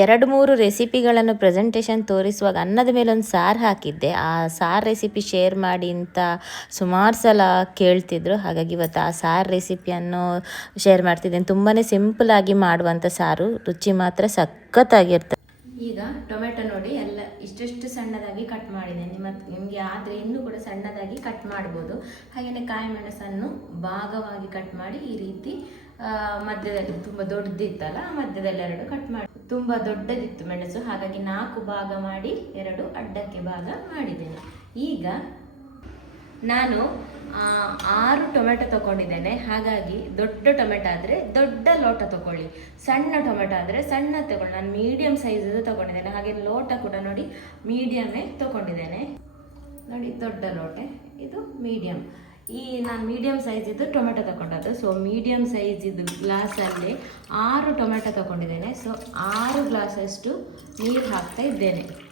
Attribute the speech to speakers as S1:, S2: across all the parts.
S1: ಎರಡು ಮೂರು ರೆಸಿಪಿಗಳನ್ನು ಪ್ರೆಸೆಂಟೇಷನ್ ತೋರಿಸುವಾಗ ಅನ್ನದ ಮೇಲೆ ಒಂದು ಸಾರು ಹಾಕಿದ್ದೆ. ಆ ಸಾರು ರೆಸಿಪಿ ಶೇರ್ ಮಾಡಿ ಅಂತ ಸುಮಾರು ಸಲ ಕೇಳ್ತಿದ್ರು. ಹಾಗಾಗಿ ಇವತ್ತು ಆ ಸಾರು ರೆಸಿಪಿಯನ್ನು ಶೇರ್ ಮಾಡ್ತಿದ್ದೇನೆ ತುಂಬಾ ಸಿಂಪಲ್ ಆಗಿ ಮಾಡುವಂಥ ಸಾರು. ರುಚಿ ಮಾತ್ರ ಸಖತ್ತಾಗಿರ್ತದೆ ಈಗ ಟೊಮೆಟೊ ನೋಡಿ, ಎಲ್ಲ ಇಷ್ಟಿಷ್ಟು ಸಣ್ಣದಾಗಿ ಕಟ್ ಮಾಡಿದ್ದೇನೆ ನಿಮ್ಮ, ನಿಮಗೆ ಆದರೆ ಇನ್ನೂ ಕೂಡ ಸಣ್ಣದಾಗಿ ಕಟ್ ಮಾಡ್ಬೋದು. ಹಾಗೆಯೇ ಕಾಯಿ ಮೆಣಸನ್ನು ಭಾಗವಾಗಿ ಕಟ್ ಮಾಡಿ ಈ ರೀತಿ ಮಧ್ಯದಲ್ಲಿ, ತುಂಬ ದೊಡ್ಡದಿತ್ತಲ್ಲ ಮಧ್ಯದಲ್ಲಿ ಎರಡು ಕಟ್ ಮಾಡಿ ತುಂಬ ದೊಡ್ಡದಿತ್ತು ಮೆಣಸು. ಹಾಗಾಗಿ ನಾಲ್ಕು ಭಾಗ ಮಾಡಿ, ಎರಡು ಅಡ್ಡಕ್ಕೆ ಭಾಗ ಮಾಡಿದ್ದೇನೆ. ಈಗ ನಾನು ಆರು ಟೊಮೆಟೊ ತಗೊಂಡಿದ್ದೇನೆ. ಹಾಗಾಗಿ ದೊಡ್ಡ ಟೊಮೆಟೊ ಆದರೆ ದೊಡ್ಡ ಲೋಟ ತಗೊಳ್ಳಿ. ಸಣ್ಣ ಟೊಮೆಟೊ ಆದರೆ ಸಣ್ಣ ತಗೊಳ್ಳಿ. ನಾನು ಮೀಡಿಯಂ ಸೈಜದು ತಗೊಂಡಿದ್ದೇನೆ. ಹಾಗೆ ಲೋಟ ಕೂಡ ನೋಡಿ ಮೀಡಿಯಮ್ಮೇ ತಗೊಂಡಿದ್ದೇನೆ. ನೋಡಿ, ದೊಡ್ಡ ಲೋಟೆ. ಇದು ಮೀಡಿಯಂ ಈ ನಾನು ಮೀಡಿಯಮ್ ಸೈಜಿದ್ದು ಟೊಮೆಟೊ ತಗೊಂಡದ್ದು ಸೊ ಮೀಡಿಯಮ್ ಸೈಜಿದ್ದು ಗ್ಲಾಸಲ್ಲಿ ಆರು ಟೊಮೆಟೊ ತಗೊಂಡಿದ್ದೇನೆ ಸೊ ಆರು ಗ್ಲಾಸಷ್ಟು ನೀರು ಹಾಕ್ತಾ ಇದ್ದೇನೆ.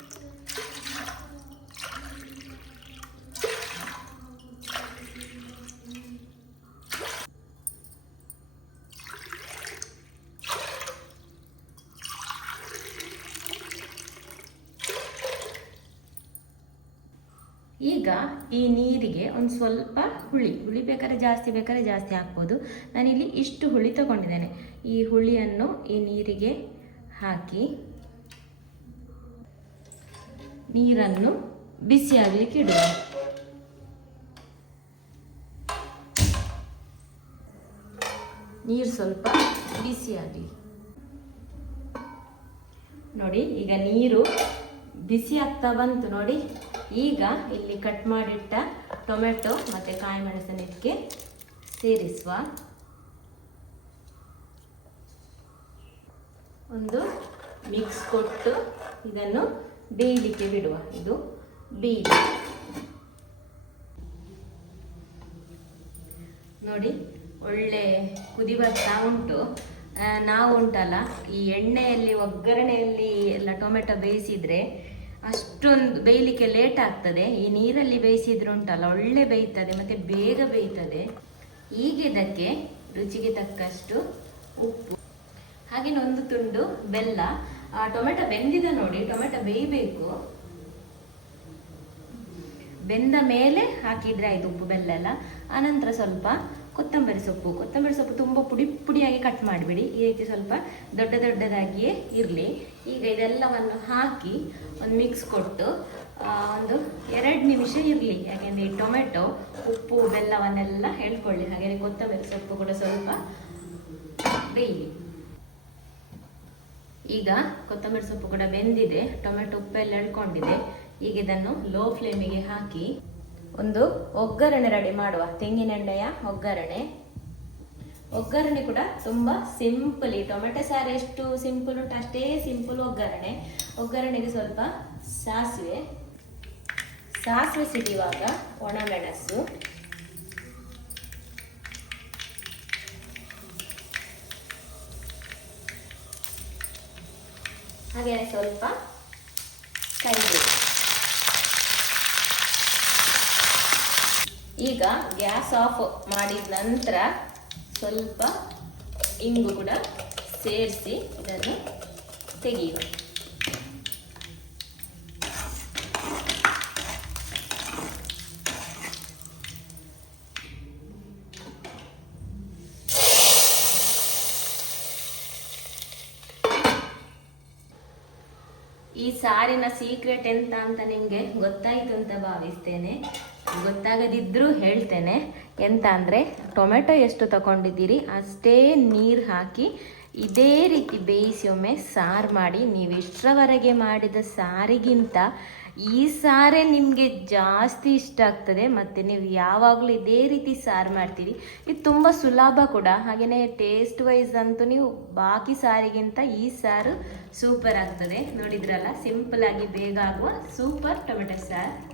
S1: ಈಗ ಈ ನೀರಿಗೆ ಒಂದು ಸ್ವಲ್ಪ ಹುಳಿ ಹುಳಿ ಬೇಕಾದ್ರೆ ಜಾಸ್ತಿ ಬೇಕಾದ್ರೆ ಜಾಸ್ತಿ ಹಾಕ್ಬೋದು. ನಾನಿಲ್ಲಿ ಇಷ್ಟು ಹುಳಿ ತಗೊಂಡಿದ್ದೇನೆ. ಈ ಹುಳಿಯನ್ನು ಈ ನೀರಿಗೆ ಹಾಕಿ ನೀರನ್ನು ಬಿಸಿ ಆಗಲಿಕ್ಕೆ ಇಡುವ ನೀರು ಸ್ವಲ್ಪ ಬಿಸಿ ಆಗಲಿ. ನೋಡಿ, ಈಗ ನೀರು ಬಿಸಿ ಆಗ್ತಾ ಬಂತು ನೋಡಿ. ಈಗ ಇಲ್ಲಿ ಕಟ್ ಮಾಡಿಟ್ಟ ಟೊಮೆಟೊ ಮತ್ತು ಕಾಯಿ ಮೆಣಸಿನಿಕ್ಕೆ ಸೇರಿಸುವ. ಒಂದು ಮಿಕ್ಸ್ ಕೊಟ್ಟು ಇದನ್ನು ಬೇಯಲಿಕ್ಕೆ ಬಿಡುವ. ಇದು ಬೇಯಲಿ. ನೋಡಿ, ಒಳ್ಳೆ ಕುದಿ ಬರ್ತಾ ಉಂಟು. ನಾವು ಉಂಟಲ್ಲ, ಈ ಎಣ್ಣೆಯಲ್ಲಿ, ಒಗ್ಗರಣೆಯಲ್ಲಿ ಎಲ್ಲ ಟೊಮೆಟೊ ಬೇಯಿಸಿದ್ರೆ ಅಷ್ಟೊಂದು ಬೇಯಲಿಕ್ಕೆ ಲೇಟ್ ಆಗ್ತದೆ. ಈ ನೀರಲ್ಲಿ ಬೇಯಿಸಿದ್ರು ಉಂಟಲ್ಲ, ಒಳ್ಳೆ ಬೇಯ್ತದೆ, ಮತ್ತೆ ಬೇಗ ಬೇಯ್ತದೆ. ಈಗಿದ್ದಕ್ಕೆ ರುಚಿಗೆ ತಕ್ಕಷ್ಟು ಉಪ್ಪು. ಹಾಗೆ ಒಂದು ತುಂಡು ಬೆಲ್ಲ. ಟೊಮೆಟೊ ಬೆಂದಿದ ನೋಡಿ, ಟೊಮೆಟೊ ಬೇಯಬೇಕು. ಬೆಂದ ಮೇಲೆ ಹಾಕಿದ್ರೆ ಆಯ್ತು ಉಪ್ಪು, ಬೆಲ್ಲ ಎಲ್ಲ. ಆನಂತರ ಸ್ವಲ್ಪ ಕೊತ್ತಂಬರಿ ಸೊಪ್ಪು. ಕೊತ್ತಂಬರಿ ಸೊಪ್ಪು ತುಂಬ ಪುಡಿ ಪುಡಿಯಾಗಿ ಕಟ್ ಮಾಡಿಬಿಡಿ. ಈ ರೀತಿ ಸ್ವಲ್ಪ ದೊಡ್ಡ ದೊಡ್ಡದಾಗಿಯೇ ಇರಲಿ. ಈಗ ಇದೆಲ್ಲವನ್ನು ಹಾಕಿ ಒಂದು ಮಿಕ್ಸ್ ಕೊಟ್ಟು ಒಂದು ಎರಡು ನಿಮಿಷ ಇರಲಿ. ಯಾಕೆಂದರೆ ಈ ಟೊಮೆಟೊ, ಉಪ್ಪು, ಬೆಲ್ಲವನ್ನೆಲ್ಲ ಹೇಳ್ಕೊಳ್ಳಿ. ಹಾಗೆ ಕೊತ್ತಂಬರಿ ಸೊಪ್ಪು ಕೂಡ ಸ್ವಲ್ಪ ಬೇಯಿ ಈಗ ಕೊತ್ತಂಬರಿ ಸೊಪ್ಪು ಕೂಡ ಬೆಂದಿದೆ. ಟೊಮೆಟೊ ಉಪ್ಪೆಲ್ಲ ಎಳ್ಕೊಂಡಿದೆ. ಈಗ ಇದನ್ನು ಲೋ ಫ್ಲೇಮಿಗೆ ಹಾಕಿ ಒಂದು ಒಗ್ಗರಣೆ ರೆಡಿ ಮಾಡುವ ತೆಂಗಿನೆಣ್ಣೆಯ ಒಗ್ಗರಣೆ. ಒಗ್ಗರಣೆ ಕೂಡ ತುಂಬ ಸಿಂಪಲ್ ಈ ಟೊಮೆಟೊ ಸಾರು ಎಷ್ಟು ಸಿಂಪಲ್ ಉಂಟು ಅಷ್ಟೇ ಸಿಂಪಲ್ ಒಗ್ಗರಣೆ. ಒಗ್ಗರಣೆಗೆ ಸ್ವಲ್ಪ ಸಾಸಿವೆ. ಸಾಸಿವೆ ಸಿಡಿಯುವಾಗ ಒಣಮೆಣಸು. ಹಾಗೆ ಸ್ವಲ್ಪ ಕರಿಬೇವು. ಈಗ ಗ್ಯಾಸ್ ಆಫ್ ಮಾಡಿದ ನಂತರ ಸ್ವಲ್ಪ ಇಂಗು ಕೂಡ ಸೇರಿಸಿ ಇದನ್ನು ತೆಗೆಯುವ. ಈ ಸಾರಿನ ಸೀಕ್ರೆಟ್ ಎಂತ ಅಂತ ನಿಮಗೆ ಗೊತ್ತಾಯಿತು ಅಂತ ಭಾವಿಸ್ತೇನೆ. ಗೊತ್ತಾಗದಿದ್ರೂ ಹೇಳ್ತೇನೆ. ಎಂತ ಅಂದರೆ, ಟೊಮೆಟೊ ಎಷ್ಟು ತಗೊಂಡಿದ್ದೀರಿ, ಅಷ್ಟೇ ನೀರು ಹಾಕಿ ಇದೇ ರೀತಿ ಬೇಯಿಸಿ ಒಮ್ಮೆ ಸಾರು ಮಾಡಿ, ನೀವು ಇಷ್ಟರವರೆಗೆ ಮಾಡಿದ ಸಾರಿಗಿಂತ ಈ ಸಾರೇ ನಿಮಗೆ ಜಾಸ್ತಿ ಇಷ್ಟ ಆಗ್ತದೆ. ಮತ್ತು ನೀವು ಯಾವಾಗಲೂ ಇದೇ ರೀತಿ ಸಾರು ಮಾಡ್ತೀರಿ. ಇದು ತುಂಬ ಸುಲಭ ಕೂಡ. ಹಾಗೆಯೇ ಟೇಸ್ಟ್ ವೈಸ್ ಅಂತೂ ನೀವು ಬಾಕಿ ಸಾರಿಗಿಂತ ಈ ಸಾರು ಸೂಪರ್ ಆಗ್ತದೆ. ನೋಡಿದ್ರಲ್ಲ ಸಿಂಪಲ್ ಆಗಿ ಬೇಗ ಆಗುವ ಸೂಪರ್ ಟೊಮೆಟೊ ಸಾರು.